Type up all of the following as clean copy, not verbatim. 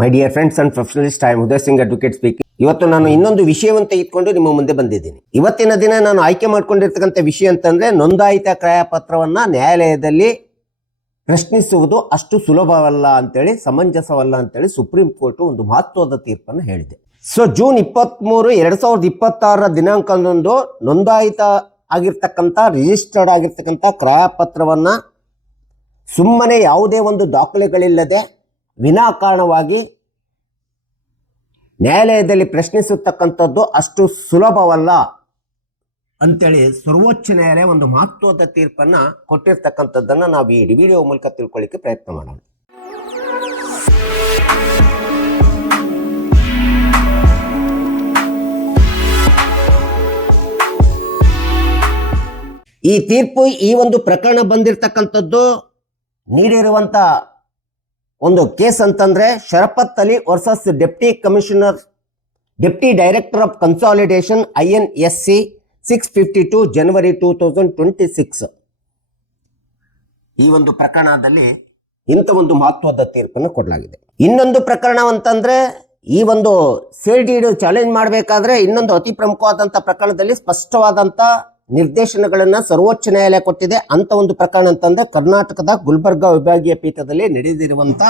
My dear friends and professionalist, I am Uday Singh, advocate speaking. ಇವತ್ತು ನಾನು ಇನ್ನೊಂದು ವಿಷಯವನ್ನು ತೆಗೆದುಕೊಂಡು ನಿಮ್ಮ ಮುಂದೆ ಬಂದಿದ್ದೀನಿ. ಇವತ್ತಿನ ದಿನ ನಾನು ಆಯ್ಕೆ ಮಾಡ್ಕೊಂಡಿರ್ತಕ್ಕಂಥ ವಿಷಯ ಅಂತಂದ್ರೆ, ನೋಂದಾಯಿತ ಕ್ರಯಪತ್ರವನ್ನ ನ್ಯಾಯಾಲಯದಲ್ಲಿ ಪ್ರಶ್ನಿಸುವುದು ಅಷ್ಟು ಸುಲಭವಲ್ಲ ಅಂತೇಳಿ, ಸಮಂಜಸವಲ್ಲ ಅಂತೇಳಿ ಸುಪ್ರೀಂ ಕೋರ್ಟ್ ಒಂದು ಮಹತ್ವದ ತೀರ್ಪನ್ನು ಹೇಳಿದೆ. ಸೊ ಜೂನ್ 23, 2026 ದಿನಾಂಕದಂದು ನೋಂದಾಯಿತ ಆಗಿರ್ತಕ್ಕಂಥ, ರಿಜಿಸ್ಟರ್ಡ್ ಆಗಿರ್ತಕ್ಕಂಥ ಕ್ರಯಪತ್ರವನ್ನ ಸುಮ್ಮನೆ ಯಾವುದೇ ಒಂದು ದಾಖಲೆಗಳಿಲ್ಲದೆ ವಿನಾಕಾರಣವಾಗಿ ನ್ಯಾಯಾಲಯದಲ್ಲಿ ಪ್ರಶ್ನಿಸತಕ್ಕಂಥದ್ದು ಅಷ್ಟು ಸುಲಭವಲ್ಲ ಅಂತೇಳಿ ಸರ್ವೋಚ್ಚ ನ್ಯಾಯಾಲಯ ಒಂದು ಮಹತ್ವದ ತೀರ್ಪನ್ನ ಕೊಟ್ಟಿರ್ತಕ್ಕಂಥದ್ದನ್ನು ನಾವು ಈ ವಿಡಿಯೋ ಮೂಲಕ ತಿಳ್ಕೊಳ್ಳಿಕ್ಕೆ ಪ್ರಯತ್ನ ಮಾಡೋಣ. ಈ ತೀರ್ಪು, ಈ ಒಂದು ಪ್ರಕರಣ ಬಂದಿರತಕ್ಕಂಥದ್ದು, ನೀಡಿರುವಂತ ಒಂದು ಕೇಸ್ ಅಂತಂದ್ರೆ Sharafat Ali versus deputy director of consolidation INSC 652 ಜನವರಿ 2026. ಈ ಒಂದು ಪ್ರಕರಣದಲ್ಲಿ ಇಂಥ ಒಂದು ಮಹತ್ವದ ತೀರ್ಪನ್ನು ಕೊಡಲಾಗಿದೆ. ಇನ್ನೊಂದು ಪ್ರಕರಣ ಅಂತಂದ್ರೆ, ಈ ಒಂದು ಸೇಲ್ ಡೀಡ್ ಚಾಲೆಂಜ್ ಮಾಡಬೇಕಾದ್ರೆ ಇನ್ನೊಂದು ಅತಿ ಪ್ರಮುಖವಾದಂತ ಪ್ರಕರಣದಲ್ಲಿ ಸ್ಪಷ್ಟವಾದಂತ ನಿರ್ದೇಶನಗಳನ್ನ ಸರ್ವೋಚ್ಚ ನ್ಯಾಯಾಲಯ ಕೊಟ್ಟಿದೆ. ಅಂತ ಒಂದು ಪ್ರಕರಣ ಅಂತಂದ್ರೆ ಕರ್ನಾಟಕದ ಗುಲ್ಬರ್ಗಾ ವಿಭಾಗೀಯ ಪೀಠದಲ್ಲಿ ನಡೆದಿರುವಂತ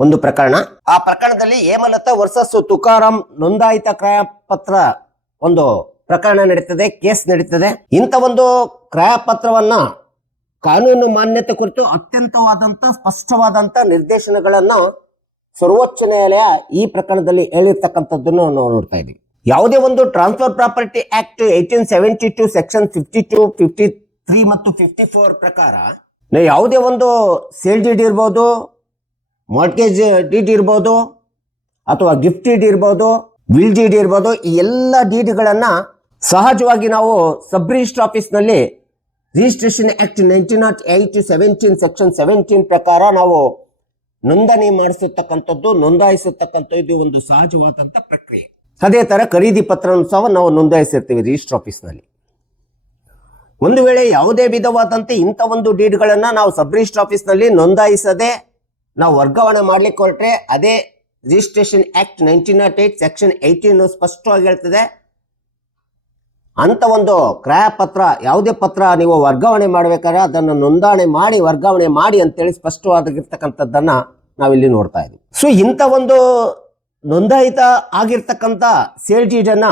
ಒಂದು ಪ್ರಕರಣ. ಆ ಪ್ರಕರಣದಲ್ಲಿ ಹೇಮಲತಾ ವರ್ಸಸ್ ತುಕಾರಾಮ್ ನೋಂದಾಯಿತ ಕ್ರಯಪತ್ರ ಒಂದು ಪ್ರಕರಣ ನಡೀತದೆ, ಕೇಸ್ ನಡೀತದೆ. ಇಂಥ ಒಂದು ಕ್ರಯಪತ್ರವನ್ನ ಕಾನೂನು ಮಾನ್ಯತೆ ಕುರಿತು ಅತ್ಯಂತವಾದಂತ ಸ್ಪಷ್ಟವಾದಂತ ನಿರ್ದೇಶನಗಳನ್ನು ಸರ್ವೋಚ್ಚ ನ್ಯಾಯಾಲಯ ಈ ಪ್ರಕರಣದಲ್ಲಿ ಹೇಳಿರ್ತಕ್ಕಂಥದ್ದನ್ನು ನಾವು ನೋಡ್ತಾ ಇದ್ದೀವಿ. ಯಾವುದೇ ಒಂದು ಟ್ರಾನ್ಸ್ಫರ್ ಪ್ರಾಪರ್ಟಿ ಆಕ್ಟ್ 1872 ಸೆಕ್ಷನ್ 52, 53 ಮತ್ತು 54 ಪ್ರಕಾರ ಯಾವುದೇ ಒಂದು ಸೇಲ್ ಡೀಡ್ ಇರ್ಬೋದು, ಮಾರ್ಟ್ಗೇಜ್ ಡೀಡ್ ಇರ್ಬೋದು, ಅಥವಾ ಗಿಫ್ಟ್ ಡೀಡ್ ಇರ್ಬೋದು, ವಿಲ್ ಡೀಡ್ ಇರ್ಬೋದು, ಈ ಎಲ್ಲ ಡೀಡ್ಗಳನ್ನ ಸಹಜವಾಗಿ ನಾವು ಸಬ್ ರಿಜಿಸ್ಟರ್ ಆಫೀಸ್ ನಲ್ಲಿ ರಿಜಿಸ್ಟ್ರೇಷನ್ ಆಕ್ಟ್ 1908 17 ಸೆಕ್ಷನ್ 17 ಪ್ರಕಾರ ನಾವು ನೋಂದಣಿ ಮಾಡಿಸತಕ್ಕಂಥದ್ದು, ನೋಂದಾಯಿಸತಕ್ಕಂಥದ್ದು ಒಂದು ಸಹಜವಾದಂತ ಪ್ರಕ್ರಿಯೆ. ಅದೇ ತರ ಖರೀದಿ ಪತ್ರವನ್ನು ಸಹ ನಾವು ನೋಂದಾಯಿಸಿರ್ತೀವಿ ರಿಜಿಸ್ಟರ್ ಆಫೀಸ್ ನಲ್ಲಿ. ಒಂದು ವೇಳೆ ಯಾವುದೇ ವಿಧವಾದಂತೆ ಇಂಥ ಒಂದು ಡೀಡ್ಗಳನ್ನ ನಾವು ಸಬ್ ರಿಜಿಸ್ಟರ್ ಆಫೀಸ್ ನಲ್ಲಿ ನೋಂದಾಯಿಸದೆ ನಾವು ವರ್ಗಾವಣೆ ಮಾಡ್ಲಿಕ್ಕೆ ಹೊರಟ್ರೆ, ಅದೇ ರಿಜಿಸ್ಟ್ರೇಷನ್ ಆಕ್ಟ್ 1908 ಸೆಕ್ಷನ್ 18 ಸ್ಪಷ್ಟವಾಗಿ ಹೇಳ್ತದೆ, ಅಂತ ಒಂದು ಕ್ರಯ ಪತ್ರ, ಯಾವುದೇ ಪತ್ರ ನೀವು ವರ್ಗಾವಣೆ ಮಾಡ್ಬೇಕಾದ್ರೆ ಅದನ್ನು ನೋಂದಣಿ ಮಾಡಿ ವರ್ಗಾವಣೆ ಮಾಡಿ ಅಂತೇಳಿ ಸ್ಪಷ್ಟವಾಗಿರ್ತಕ್ಕಂಥದ್ದನ್ನ ನಾವಿಲ್ಲಿ ನೋಡ್ತಾ ಇದ್ದೀವಿ. ಸೊ ಇಂಥ ಒಂದು ನೋಂದಾಯಿತ ಆಗಿರ್ತಕ್ಕಂಥ ಸೇಲ್ ಡೀಡ್ ಅನ್ನ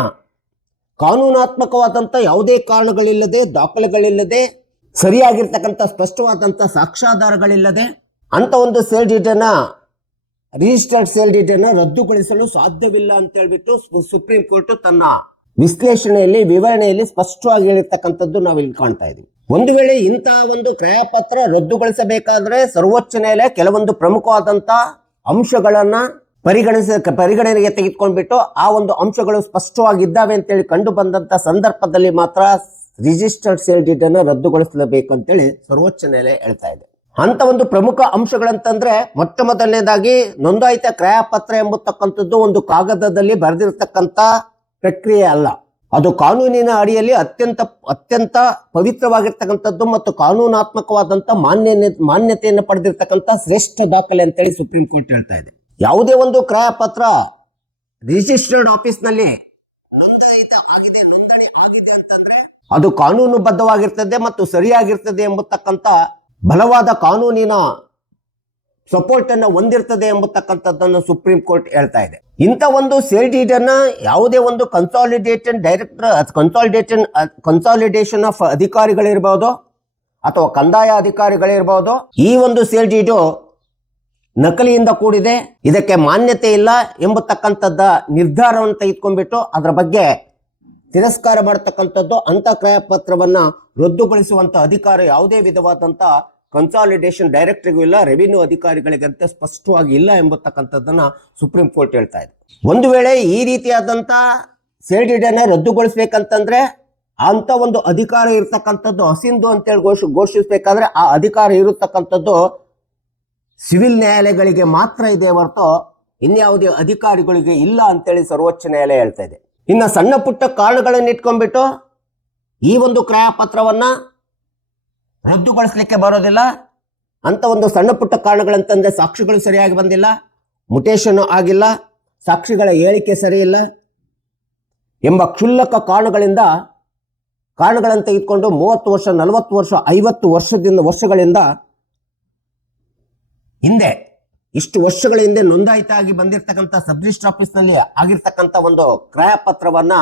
ಕಾನೂನಾತ್ಮಕವಾದಂತ ಯಾವುದೇ ಕಾರಣಗಳಿಲ್ಲದೆ, ದಾಖಲೆಗಳಿಲ್ಲದೆ, ಸರಿಯಾಗಿರ್ತಕ್ಕಂಥ ಸ್ಪಷ್ಟವಾದಂತ ಸಾಕ್ಷ್ಯಾಧಾರಗಳಿಲ್ಲದೆ ಅಂತ ಒಂದು ಸೇಲ್ ಡೀಡ್ ಅನ್ನ, ರಿಜಿಸ್ಟರ್ಡ್ ಸೇಲ್ ಡೀಡ್ ಅನ್ನ ರದ್ದುಗೊಳಿಸಲು ಸಾಧ್ಯವಿಲ್ಲ ಅಂತ ಹೇಳ್ಬಿಟ್ಟು ಸುಪ್ರೀಂ ಕೋರ್ಟ್ ತನ್ನ ವಿಶ್ಲೇಷಣೆಯಲ್ಲಿ, ವಿವರಣೆಯಲ್ಲಿ ಸ್ಪಷ್ಟವಾಗಿ ಹೇಳಿರ್ತಕ್ಕಂಥದ್ದು ನಾವಿಲ್ಲಿ ಕಾಣ್ತಾ ಇದೀವಿ. ಒಂದು ವೇಳೆ ಇಂತಹ ಒಂದು ಕ್ರಯಪತ್ರ ರದ್ದುಗೊಳಿಸಬೇಕಾದ್ರೆ ಸರ್ವೋಚ್ಚ ನ್ಯಾಯಾಲಯ ಕೆಲವೊಂದು ಪ್ರಮುಖವಾದಂತ ಅಂಶಗಳನ್ನ ಪರಿಗಣನೆಗೆ ತೆಗೆದುಕೊಂಡ್ಬಿಟ್ಟು ಆ ಒಂದು ಅಂಶಗಳು ಸ್ಪಷ್ಟವಾಗಿದ್ದಾವೆ ಅಂತೇಳಿ ಕಂಡು ಬಂದಂತ ಸಂದರ್ಭದಲ್ಲಿ ಮಾತ್ರ ರಿಜಿಸ್ಟರ್ಡ್ ಸೇಲ್ ಡೀಡ್ ಅನ್ನು ರದ್ದುಗೊಳಿಸಲೇಬೇಕು ಅಂತೇಳಿ ಸರ್ವೋಚ್ಚ ನ್ಯಾಯಾಲಯ ಹೇಳ್ತಾ ಇದೆ. ಅಂತ ಒಂದು ಪ್ರಮುಖ ಅಂಶಗಳಂತಂದ್ರೆ, ಮೊಟ್ಟ ಮೊದಲನೇದಾಗಿ ನೋಂದಾಯಿತ ಕ್ರಯಪತ್ರ ಎಂಬತಕ್ಕಂಥದ್ದು ಒಂದು ಕಾಗದದಲ್ಲಿ ಬರೆದಿರತಕ್ಕಂತ ಪ್ರಕ್ರಿಯೆ ಅಲ್ಲ. ಅದು ಕಾನೂನಿನ ಅಡಿಯಲ್ಲಿ ಅತ್ಯಂತ ಪವಿತ್ರವಾಗಿರ್ತಕ್ಕಂಥದ್ದು ಮತ್ತು ಕಾನೂನಾತ್ಮಕವಾದಂತ ಮಾನ್ಯತೆಯನ್ನು ಪಡೆದಿರ್ತಕ್ಕಂಥ ಶ್ರೇಷ್ಠ ದಾಖಲೆ ಅಂತೇಳಿ ಸುಪ್ರೀಂ ಕೋರ್ಟ್ ಹೇಳ್ತಾ ಇದೆ. ಯಾವುದೇ ಒಂದು ಕ್ರಯಪತ್ರ ರಿಜಿಸ್ಟರ್ಡ್ ಆಫೀಸ್ ನಲ್ಲಿ ನೋಂದಣಿ ಆಗಿದೆ ಅಂತಂದ್ರೆ ಅದು ಕಾನೂನುಬದ್ಧವಾಗಿರ್ತದೆ ಮತ್ತು ಸರಿಯಾಗಿರ್ತದೆ ಎಂಬತಕ್ಕಂಥ ಬಲವಾದ ಕಾನೂನಿನ ಸಪೋರ್ಟ್ ಅನ್ನು ಹೊಂದಿರ್ತದೆ ಎಂಬತಕ್ಕಂಥದ್ದನ್ನು ಸುಪ್ರೀಂ ಕೋರ್ಟ್ ಹೇಳ್ತಾ ಇದೆ. ಇಂಥ ಒಂದು ಸೇಲ್ ಡೀಡ್ ಅನ್ನ ಯಾವುದೇ ಒಂದು ಕನ್ಸಾಲಿಡೇಷನ್ ಆಫ್ ಅಧಿಕಾರಿಗಳಿರ್ಬೋದು ಅಥವಾ ಕಂದಾಯ ಅಧಿಕಾರಿಗಳಿರ್ಬೋದು, ಈ ಒಂದು ಸೇಲ್ ಡೀಡು ನಕಲಿಯಿಂದ ಕೂಡಿದೆ, ಇದಕ್ಕೆ ಮಾನ್ಯತೆ ಇಲ್ಲ ಎಂಬತಕ್ಕಂಥದ್ದ ನಿರ್ಧಾರವನ್ನು ತೆಗೆದುಕೊಂಡ್ಬಿಟ್ಟು ಅದರ ಬಗ್ಗೆ ತಿರಸ್ಕಾರ ಮಾಡತಕ್ಕಂಥದ್ದು, ಅಂತ ಕ್ರಯಪತ್ರವನ್ನ ರದ್ದುಗೊಳಿಸುವಂತ ಅಧಿಕಾರ ಯಾವುದೇ ವಿಧವಾದಂತ ಕನ್ಸಾಲಿಡೇಷನ್ ಡೈರೆಕ್ಟರ್ಗೂ ಇಲ್ಲ, ರೆವಿನ್ಯೂ ಅಧಿಕಾರಿಗಳಿಗಂತೆ ಸ್ಪಷ್ಟವಾಗಿ ಇಲ್ಲ ಎಂಬತಕ್ಕಂಥದ್ದನ್ನ ಸುಪ್ರೀಂ ಕೋರ್ಟ್ ಹೇಳ್ತಾ ಇದೆ. ಒಂದು ವೇಳೆ ಈ ರೀತಿಯಾದಂತ ಸೇಲ್ ಡೀಡ್ ಅನ್ನ ರದ್ದುಗೊಳಿಸ್ಬೇಕಂತಂದ್ರೆ ಅಂತ ಒಂದು ಅಧಿಕಾರ ಇರತಕ್ಕಂಥದ್ದು ಹಸಿಂದು ಅಂತೇಳಿ ಘೋಷಿಸಬೇಕಾದ್ರೆ ಆ ಅಧಿಕಾರ ಇರತಕ್ಕಂಥದ್ದು ಸಿವಿಲ್ ನ್ಯಾಯಾಲಯಗಳಿಗೆ ಮಾತ್ರ ಇದೆ ಹೊರತು ಇನ್ಯಾವುದೇ ಅಧಿಕಾರಿಗಳಿಗೆ ಇಲ್ಲ ಅಂತೇಳಿ ಸರ್ವೋಚ್ಚ ನ್ಯಾಯಾಲಯ ಹೇಳ್ತಾ ಇದೆ. ಇನ್ನು ಸಣ್ಣ ಪುಟ್ಟ ಕಾರಣಗಳನ್ನು ಇಟ್ಕೊಂಡ್ಬಿಟ್ಟು ಈ ಒಂದು ಕ್ರಯಪತ್ರವನ್ನ ರದ್ದುಗೊಳಿಸಲಿಕ್ಕೆ ಬರೋದಿಲ್ಲ. ಅಂತ ಒಂದು ಸಣ್ಣ ಪುಟ್ಟ ಕಾರಣಗಳಂತಂದ್ರೆ ಸಾಕ್ಷಿಗಳು ಸರಿಯಾಗಿ ಬಂದಿಲ್ಲ, ಮುಟೇಶನ್ ಆಗಿಲ್ಲ, ಸಾಕ್ಷಿಗಳ ಹೇಳಿಕೆ ಸರಿಯಿಲ್ಲ ಎಂಬ ಕ್ಷುಲ್ಲಕ ಕಾರಣಗಳನ್ನು ತೆಗೆದುಕೊಂಡು 30 ವರ್ಷ, 40 ವರ್ಷ, 50 ವರ್ಷಗಳಿಂದ ಹಿಂದೆ, ಇಷ್ಟು ವರ್ಷಗಳ ಹಿಂದೆ ನೋಂದಾಯಿತ ಆಗಿ ಬಂದಿರತಕ್ಕಂಥ ಸಬ್ ರಿಜಿಸ್ಟರ್ ಆಫೀಸ್ನಲ್ಲಿ ಆಗಿರ್ತಕ್ಕಂಥ ಒಂದು ಕ್ರಯ ಪತ್ರವನ್ನ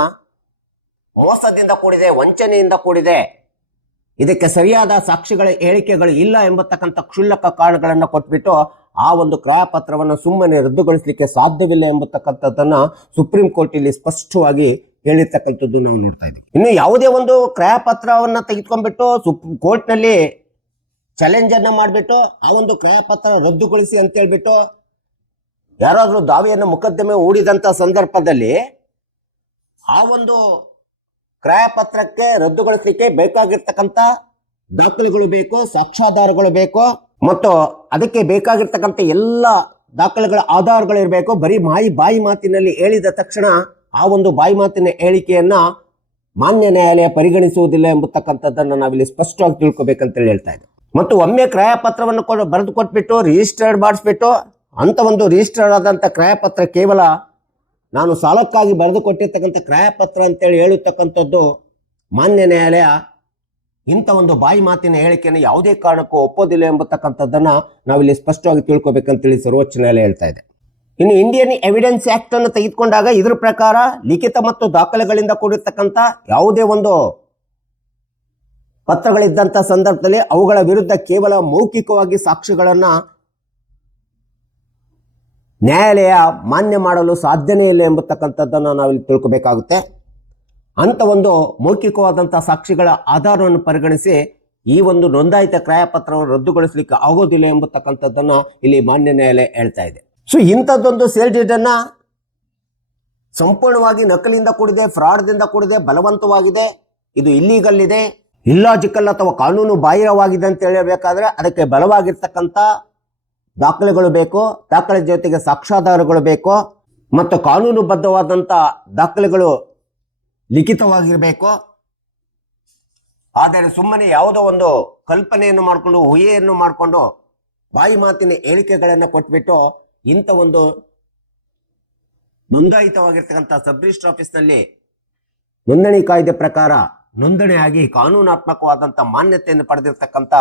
ಮೋಸದಿಂದ ಕೂಡಿದೆ, ವಂಚನೆಯಿಂದ ಕೂಡಿದೆ, ಇದಕ್ಕೆ ಸರಿಯಾದ ಸಾಕ್ಷಿಗಳ ಹೇಳಿಕೆಗಳು ಇಲ್ಲ ಎಂಬತಕ್ಕಂಥ ಕ್ಷುಲ್ಲಕ ಕಾರಣಗಳನ್ನು ಕೊಟ್ಬಿಟ್ಟು ಆ ಒಂದು ಕ್ರಯ ಪತ್ರವನ್ನು ಸುಮ್ಮನೆ ರದ್ದುಗೊಳಿಸಲಿಕ್ಕೆ ಸಾಧ್ಯವಿಲ್ಲ ಎಂಬತಕ್ಕಂಥದ್ದನ್ನ ಸುಪ್ರೀಂ ಕೋರ್ಟ್ ಇಲ್ಲಿ ಸ್ಪಷ್ಟವಾಗಿ ಹೇಳಿರ್ತಕ್ಕಂಥದ್ದು ನಾವು ನೋಡ್ತಾ ಇದ್ದೀವಿ. ಇನ್ನು ಯಾವುದೇ ಒಂದು ಕ್ರಯ ಪತ್ರವನ್ನ ತೆಗೆದುಕೊಂಡ್ಬಿಟ್ಟು ಕೋರ್ಟ್ ನಲ್ಲಿ ಚಾಲೆಂಜ್ ಅನ್ನ ಮಾಡಿಬಿಟ್ಟು ಆ ಒಂದು ಕ್ರಯ ಪತ್ರ ರದ್ದುಗೊಳಿಸಿ ಅಂತ ಹೇಳ್ಬಿಟ್ಟು ಯಾರಾದ್ರೂ ದಾವೆಯನ್ನು ಮೊಕದ್ದಮೆ ಹೂಡಿದಂತ ಸಂದರ್ಭದಲ್ಲಿ ಆ ಒಂದು ಕ್ರಯ ಪತ್ರಕ್ಕೆ ರದ್ದುಗೊಳಿಸಲಿಕ್ಕೆ ಬೇಕಾಗಿರ್ತಕ್ಕಂಥ ದಾಖಲೆಗಳು ಬೇಕು, ಸಾಕ್ಷ್ಯಾಧಾರಗಳು ಬೇಕು, ಮತ್ತು ಅದಕ್ಕೆ ಬೇಕಾಗಿರ್ತಕ್ಕಂಥ ಎಲ್ಲ ದಾಖಲೆಗಳ ಆಧಾರಗಳು ಇರಬೇಕು. ಬರೀ ಬಾಯಿ ಮಾತಿನಲ್ಲಿ ಹೇಳಿದ ತಕ್ಷಣ ಆ ಒಂದು ಬಾಯಿ ಮಾತಿನ ಹೇಳಿಕೆಯನ್ನ ಮಾನ್ಯ ನ್ಯಾಯಾಲಯ ಪರಿಗಣಿಸುವುದಿಲ್ಲ ಎಂಬತಕ್ಕಂಥದ್ದನ್ನು ನಾವಿಲ್ಲಿ ಸ್ಪಷ್ಟವಾಗಿ ತಿಳ್ಕೊಬೇಕಂತೇಳಿ ಹೇಳ್ತಾ ಇದ್ದೆ. ಮತ್ತು ಒಮ್ಮೆ ಕ್ರಯ ಪತ್ರವನ್ನು ಬರೆದು ಕೊಟ್ಬಿಟ್ಟು ರಿಜಿಸ್ಟರ್ಡ್ ಮಾಡಿಸ್ಬಿಟ್ಟು ಅಂತ ಒಂದು ರಿಜಿಸ್ಟರ್ಡ್ ಆದಂಥ ಕ್ರಯ ಪತ್ರ ಕೇವಲ ನಾನು ಸಾಲಕ್ಕಾಗಿ ಬರೆದು ಕೊಟ್ಟಿರ್ತಕ್ಕಂಥ ಕ್ರಯ ಪತ್ರ ಅಂತೇಳಿ ಹೇಳತಕ್ಕಂಥದ್ದು ಮಾನ್ಯ ನ್ಯಾಯಾಲಯ ಇಂಥ ಒಂದು ಬಾಯಿ ಮಾತಿನ ಹೇಳಿಕೆಯನ್ನು ಯಾವುದೇ ಕಾರಣಕ್ಕೂ ಒಪ್ಪೋದಿಲ್ಲ ಎಂಬತಕ್ಕಂಥದ್ದನ್ನ ನಾವಿಲ್ಲಿ ಸ್ಪಷ್ಟವಾಗಿ ತಿಳ್ಕೊಬೇಕಂತೇಳಿ ಸರ್ವೋಚ್ಚ ನ್ಯಾಯಾಲಯ ಹೇಳ್ತಾ ಇದೆ. ಇನ್ನು ಇಂಡಿಯನ್ ಎವಿಡೆನ್ಸ್ ಆಕ್ಟ್ ಅನ್ನು ತೆಗೆದುಕೊಂಡಾಗ ಇದರ ಪ್ರಕಾರ ಲಿಖಿತ ಮತ್ತು ದಾಖಲೆಗಳಿಂದ ಕೂಡಿರ್ತಕ್ಕಂಥ ಯಾವುದೇ ಒಂದು ಪತ್ರಗಳಿದ್ದಂಥ ಸಂದರ್ಭದಲ್ಲಿ ಅವುಗಳ ವಿರುದ್ಧ ಕೇವಲ ಮೌಖಿಕವಾಗಿ ಸಾಕ್ಷಿಗಳನ್ನ ನ್ಯಾಯಾಲಯ ಮಾನ್ಯ ಮಾಡಲು ಸಾಧ್ಯನೇ ಇಲ್ಲ ಎಂಬತಕ್ಕಂಥದ್ದನ್ನು ನಾವಿಲ್ಲಿ ತಿಳ್ಕೊಬೇಕಾಗುತ್ತೆ. ಅಂತ ಒಂದು ಮೌಖಿಕವಾದಂಥ ಸಾಕ್ಷಿಗಳ ಆಧಾರವನ್ನು ಪರಿಗಣಿಸಿ ಈ ಒಂದು ನೋಂದಾಯಿತ ಕ್ರಯ ಪತ್ರವನ್ನು ರದ್ದುಗೊಳಿಸಲಿಕ್ಕೆ ಆಗೋದಿಲ್ಲ ಎಂಬತಕ್ಕಂಥದ್ದನ್ನು ಇಲ್ಲಿ ಮಾನ್ಯ ನ್ಯಾಯಾಲಯ ಹೇಳ್ತಾ ಇದೆ. ಸೊ ಇಂಥದ್ದೊಂದು ಸೇಲ್ ಡೀಡ್ ಅನ್ನ ಸಂಪೂರ್ಣವಾಗಿ ನಕಲಿಂದ ಕೂಡಿದೆ, ಫ್ರಾಡ್ದಿಂದ ಕೂಡಿದೆ, ಬಲವಂತವಾಗಿದೆ, ಇದು ಇಲ್ಲೀಗಲ್ ಇದೆ, ಇಲ್ಲಾಜಿಕಲ್ ಅಥವಾ ಕಾನೂನು ಬಾಹಿರವಾಗಿದೆ ಅಂತ ಹೇಳಬೇಕಾದ್ರೆ ಅದಕ್ಕೆ ಬಲವಾಗಿರ್ತಕ್ಕಂಥ ದಾಖಲೆಗಳು ಬೇಕು, ದಾಖಲೆ ಜೊತೆಗೆ ಸಾಕ್ಷ್ಯಾಧಾರಗಳು ಬೇಕು, ಮತ್ತು ಕಾನೂನುಬದ್ಧವಾದಂಥ ದಾಖಲೆಗಳು ಲಿಖಿತವಾಗಿರಬೇಕು. ಆದರೆ ಸುಮ್ಮನೆ ಯಾವುದೋ ಒಂದು ಕಲ್ಪನೆಯನ್ನು ಮಾಡಿಕೊಂಡು, ಊಹೆಯನ್ನು ಮಾಡಿಕೊಂಡು ಬಾಯಿ ಮಾತಿನ ಹೇಳಿಕೆಗಳನ್ನು ಕೊಟ್ಬಿಟ್ಟು ಇಂಥ ಒಂದು ನೋಂದಾಯಿತವಾಗಿರ್ತಕ್ಕಂಥ ಸಬ್ ರಿಜಿಸ್ಟರ್ ಆಫೀಸ್ನಲ್ಲಿ ನೋಂದಣಿ ಕಾಯ್ದೆ ಪ್ರಕಾರ ನೋಂದಣಿಯಾಗಿ ಕಾನೂನಾತ್ಮಕವಾದಂಥ ಮಾನ್ಯತೆಯನ್ನು ಪಡೆದಿರ್ತಕ್ಕಂಥ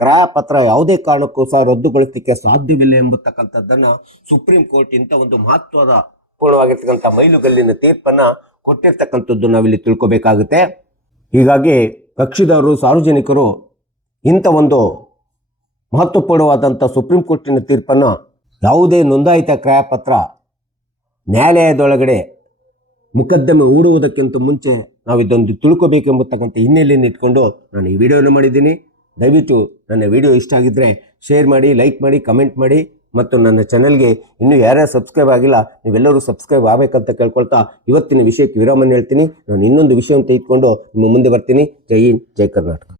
ಕ್ರಯ ಪತ್ರ ಯಾವುದೇ ಕಾರಣಕ್ಕೂ ಸಹ ರದ್ದುಗೊಳಿಸಲಿಕ್ಕೆ ಸಾಧ್ಯವಿಲ್ಲ ಎಂಬತಕ್ಕಂಥದ್ದನ್ನು ಸುಪ್ರೀಂ ಕೋರ್ಟ್ ಇಂಥ ಒಂದು ಮಹತ್ವದ ಪೂರ್ಣವಾಗಿರ್ತಕ್ಕಂಥ ಮೈಲುಗಲ್ಲಿನ ತೀರ್ಪನ್ನ ಕೊಟ್ಟಿರ್ತಕ್ಕಂಥದ್ದು ನಾವಿಲ್ಲಿ ತಿಳ್ಕೊಬೇಕಾಗುತ್ತೆ. ಹೀಗಾಗಿ ಕಕ್ಷಿದಾರರು, ಸಾರ್ವಜನಿಕರು ಇಂಥ ಒಂದು ಮಹತ್ವಪೂರ್ಣವಾದಂಥ ಸುಪ್ರೀಂ ಕೋರ್ಟಿನ ತೀರ್ಪನ್ನು ಯಾವುದೇ ನೋಂದಾಯಿತ ಕ್ರಯ ಪತ್ರ ನ್ಯಾಯಾಲಯದೊಳಗಡೆ ಮೊಕದ್ದಮೆ ಹೂಡುವುದಕ್ಕಿಂತ ಮುಂಚೆ ನಾವು ಇದೊಂದು ತಿಳ್ಕೊಬೇಕೆಂಬತಕ್ಕಂಥ ಹಿನ್ನೆಲೆಯನ್ನು ಇಟ್ಕೊಂಡು ನಾನು ಈ ವಿಡಿಯೋನ ಮಾಡಿದ್ದೀನಿ. ದಯವಿಟ್ಟು ನನ್ನ ವಿಡಿಯೋ ಇಷ್ಟ ಆಗಿದ್ದರೆ ಶೇರ್ ಮಾಡಿ, ಲೈಕ್ ಮಾಡಿ, ಕಮೆಂಟ್ ಮಾಡಿ, ಮತ್ತು ನನ್ನ ಚಾನಲ್ಗೆ ಇನ್ನೂ ಯಾರ್ಯಾರು ಸಬ್ಸ್ಕ್ರೈಬ್ ಆಗಿಲ್ಲ ನೀವೆಲ್ಲರೂ ಸಬ್ಸ್ಕ್ರೈಬ್ ಆಗಬೇಕಂತ ಕೇಳ್ಕೊಳ್ತಾ ಇವತ್ತಿನ ವಿಷಯಕ್ಕೆ ವಿರಾಮನ ಹೇಳ್ತೀನಿ. ನಾನು ಇನ್ನೊಂದು ವಿಷಯವನ್ನು ತೆಗೆದುಕೊಂಡು ನಿಮ್ಮ ಮುಂದೆ ಬರ್ತೀನಿ. ಜೈ ಹಿಂದ್, ಜೈ ಕರ್ನಾಟಕ.